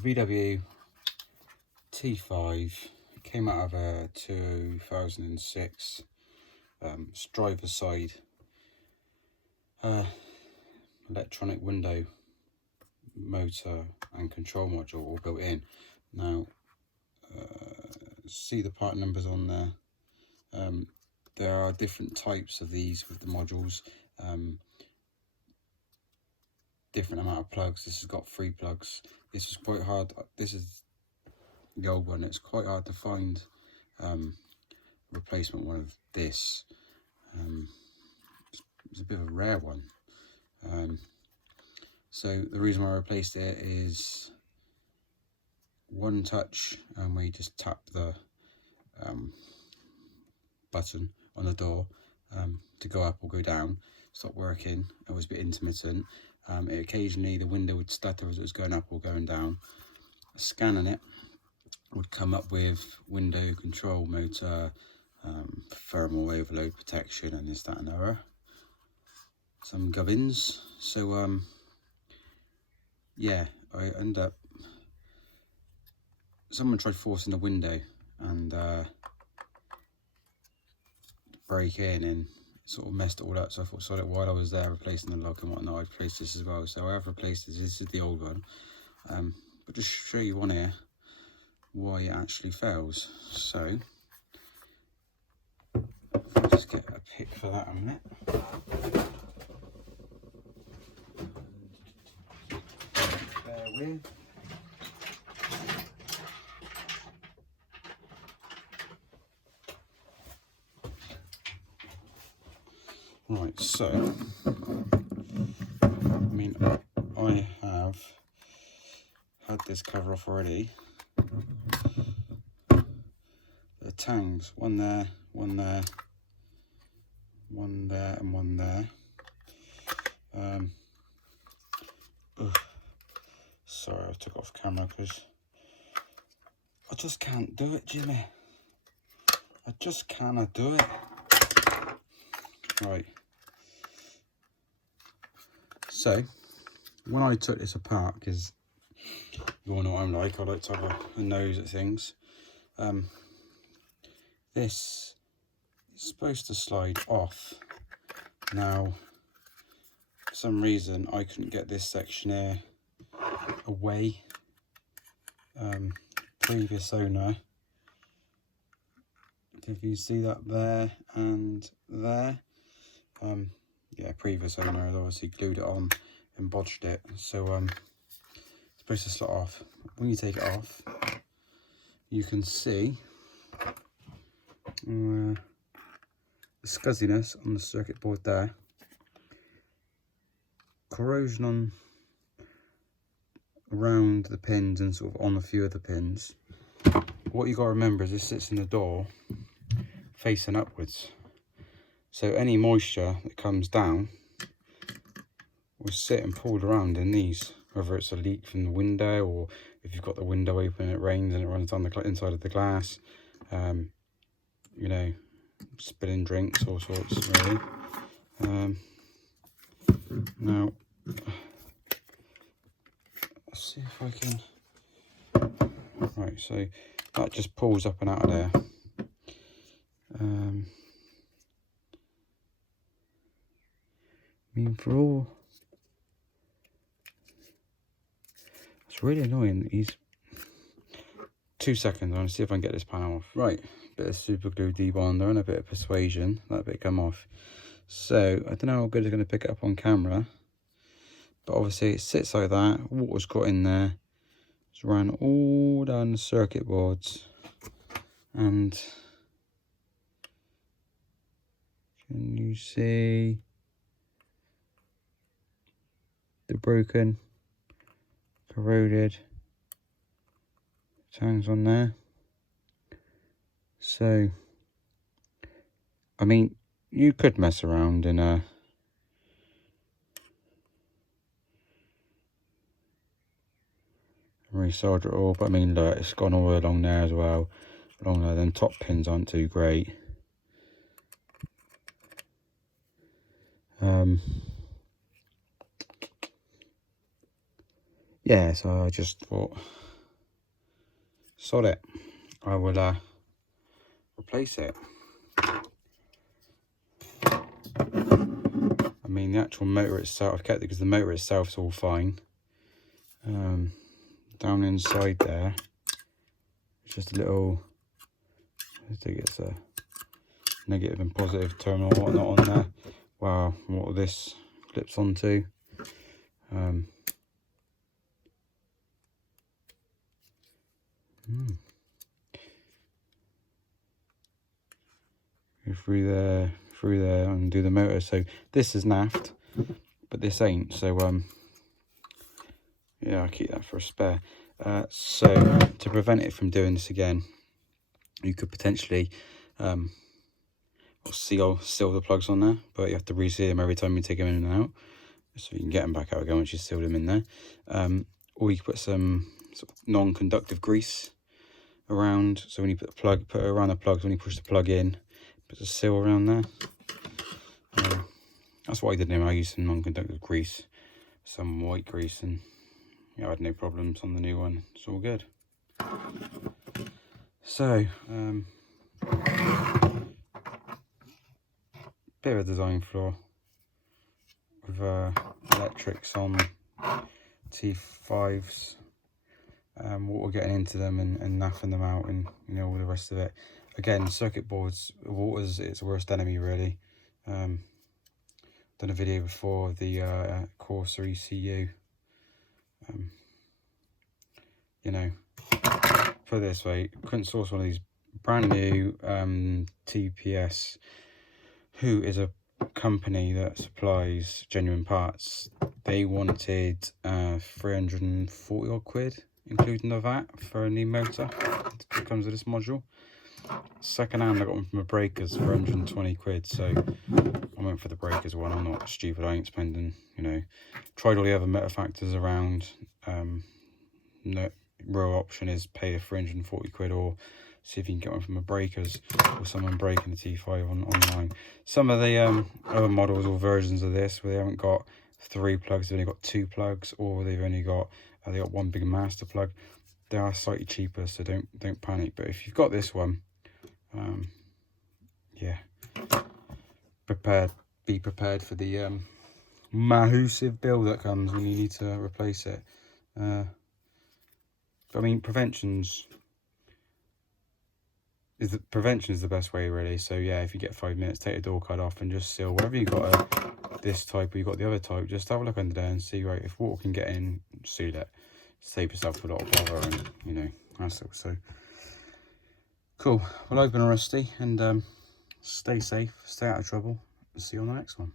VW T5. It came out of a 2006 driver's side electronic window motor and control module all built in. Now see the part numbers on there. There are different types of these with the modules, different amount of plugs. This has got 3 plugs. This was quite hard. This is the old one. It's quite hard to find replacement one of this. It's a bit of a rare one. So the reason why I replaced it is one touch, and we just tap the button on the door to go up or go down. Stopped working. It was a bit intermittent. Occasionally the window would stutter as it was going up or going down. Scanning it would come up with window control motor, thermal overload protection, and this, that and other, some gubbins. So yeah, I end up, someone tried forcing the window and break in, and sort of messed it all up. So I thought, so that while I was there replacing the lock and whatnot, I'd replace this as well. So I have replaced this. This is the old one, but just show you on here why it actually fails. So I'll just get a pick for that in a minute. Bear with. Right, so I mean, I have had this cover off already. The tangs, one there, one there, one there, and one there. Sorry, I took off camera because I just can't do it, Jimmy. I just cannot do it. Right. So, when I took this apart, because you all know what I'm like, I like to have a nose at things. This is supposed to slide off. Now, for some reason, I couldn't get this section here away. Previous owner, if you see that there and there, yeah, previous owner had obviously glued it on and bodged it, so it's supposed to slot off. When you take it off, you can see the scuzziness on the circuit board there, corrosion on around the pins and sort of on a few of the pins. What you got to remember is this sits in the door facing upwards, so any moisture that comes down will sit and pool around in these, whether it's a leak from the window, or if you've got the window open and it rains and it runs down the inside of the glass, you know, spilling drinks, all sorts, really. Now let's see if I can. Right, so that just pulls up and out of there. I mean, for all, it's really annoying. These 2 seconds. I'm gonna see if I can get this panel off. Right, bit of super glue debonder and a bit of persuasion. That bit come off. So I don't know how good it's gonna pick it up on camera, but obviously it sits like that. Water's got in there. It's ran all down the circuit boards, and can you see the broken, corroded tangs on there? So I mean, you could mess around in a resolder it all, but I mean, look, it's gone all along there as well. Along there, then top pins aren't too great. Yeah, so I just thought sod it, I will replace it. I mean, the actual motor itself, I've kept it because the motor itself is all fine. Down inside there, it's just a little, I think it's a negative and positive terminal or whatnot on there. Wow, what this clips onto. Go through there, and do the motor. So this is naffed, but this ain't. So yeah, I'll keep that for a spare. So to prevent it from doing this again, you could potentially seal the plugs on there, but you have to reseal them every time you take them in and out, so you can get them back out again once you seal them in there. Or you can put some sort of non-conductive grease around, so when you put it around the plugs, when you push the plug in, put a seal around there. That's what I did. I used some non-conductive grease, some white grease, and yeah, I had no problems on the new one. It's all good. So bit of a design flaw with electrics on T5s. Water getting into them and naffing them out, and you know, all the rest of it. Again, circuit boards, water's its worst enemy, really. Done a video before of the Corsa ECU. You know, put it this way, couldn't source one of these brand new TPS, who is a company that supplies genuine parts. They wanted 340 odd quid, including the VAT, for a new motor that comes with this module. Second hand, I got one from a Breakers for 120 quid, so I went for the Breakers one. I'm not stupid, I ain't spending, you know, tried all the other meta factors around. No, real option is pay the 340 quid, or see if you can get one from a Breakers or someone breaking the T5 online. Some of the other models or versions of this, where they haven't got 3 plugs, they've only got 2 plugs, or they've only got they got one big master plug, they are slightly cheaper, so don't panic. But if you've got this one, yeah, be prepared for the massive bill that comes when you need to replace it. I mean, prevention is the best way, really. So yeah, if you get 5 minutes, take the door cut off and just seal wherever you got this type or you got the other type. Just have a look under there and see, right, if water can get in, seal it. Save yourself a lot of bother and, you know, hassle. So cool. Well, I've been Rusty, and stay safe, stay out of trouble, and see you on the next one.